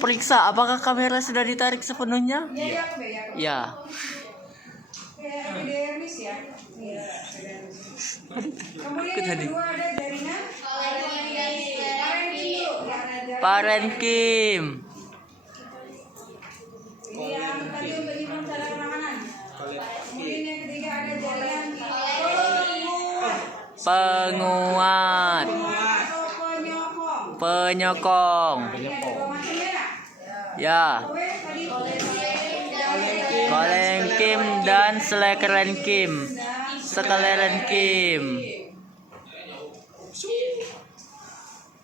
periksa apakah kamera sudah ditarik sepenuhnya. Ya. Epidermis ya. Kemudian yang kedua ada jaringan parenkim. Ini yang tadi untuk nyimpan cadangan makanan. Kemudian yang ketiga ada jaringan Penguat. Penyokong. Ya. Kolenkim dan selekerenkim. Sekalerenkim.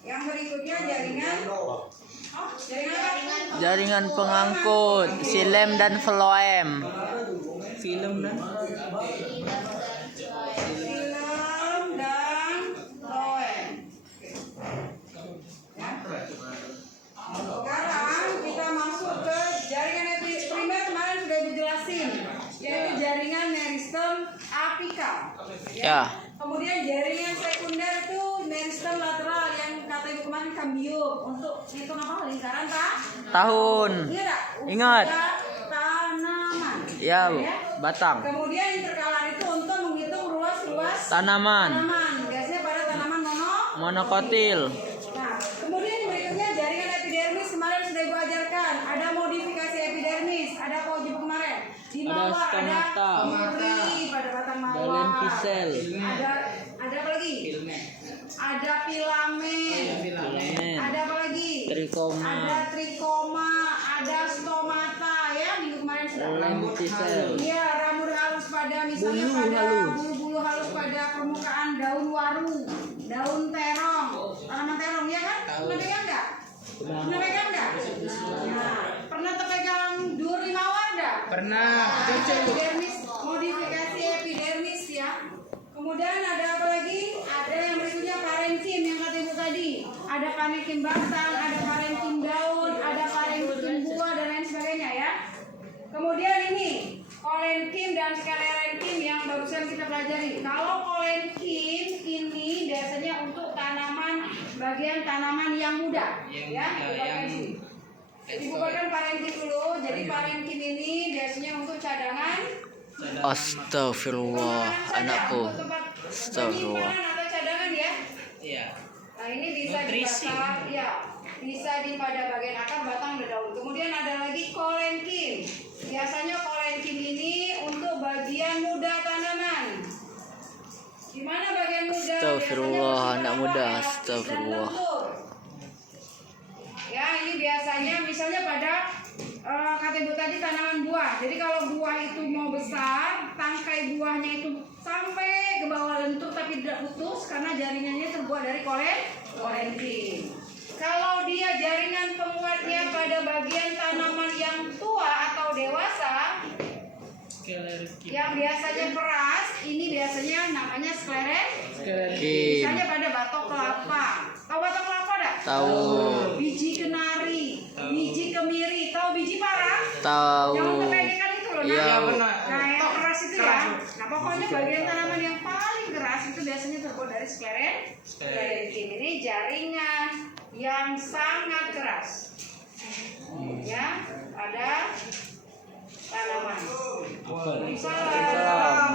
Yang berikutnya jaringan Jaringan pengangkut, silem dan floem. film dan loen. Sekarang kita masuk ke jaringan primer. Kemarin sudah dijelasin, yaitu jaringan meristem apikal. Ya. Kemudian jaringan sekunder itu meristem lateral yang kata ibu kemarin kambium untuk hitung apa lingkaran Tahun. Ingat. Tanaman. Ya, Bu. Batang. Kemudian interkalar itu untuk menghitung ruas-ruas Tanaman. Biasanya pada tanaman Monokotil. Nah, kemudian berikutnya jaringan epidermis. Kemarin sudah ibu ajarkan. Ada modifikasi epidermis. Ada apa ibu kemarin? Di mawar ada muri pada batang mawar. Lentisel. Ada apa lagi? Ada filamen. Ada apa lagi? Trikoma. Ada trikoma. Ada stomata ya. Minggu kemarin sudah. Lentisel. Iya, rambut halus pada misalnya pada bulu-bulu halus pada permukaan daun waru, daun terong, tanaman terong ya kan? Pernah pegang nggak? Pernah pegang nggak? Nah, pernah terpegang duri mawar nggak? Pernah. Epidermis, modifikasi epidermis ya. Kemudian ada apa lagi? Ada yang berikutnya parenkim yang kata ibu tadi. Ada parenkim batang, ada parenkim daun, ada parenkim buah dan lain sebagainya ya. Kemudian ini kolenkim dan sklerenkim yang barusan kita pelajari. Kalau kolenkim ini biasanya untuk bagian tanaman yang muda, ya. Dibukakan parenkim dulu. Jadi parenkim ini biasanya untuk cadangan. Astagfirullah, anakku. Astagfirullah. Atau cadangan ya. Iya. Nah ini bisa di batang, ya. Bisa di pada bagian akar, batang, dan daun. Kemudian ada lagi kolenkim. Biasanya kolenkim ini untuk bagian muda tanaman. Di mana bagian muda? Astagfirullah, anak muda. Ya, Astagfirullah. Ya, ini biasanya misalnya pada kata ibu tadi tanaman buah. Jadi kalau buah itu mau besar, tangkai buahnya itu sampai ke bawah lentur tapi tidak putus karena jaringannya terbuat dari kolenkim. Kalau dia jaringan penguatnya pada bagian tanaman yang tua atau dewasa, yang biasanya keras, ini biasanya namanya sklerenkim. Misalnya pada batok kelapa. Tahu batok kelapa enggak? Tahu. Biji kenari, biji kemiri, tahu biji parang? Tahu. Yang kependekan itu loh. Iya, Nah, yang keras itu ya. Nah, pokoknya bagian tanaman yang paling keras itu biasanya terbuat dari sklerenkim. Ini jaringan yang sangat keras. Ya, ada tanaman. Salam.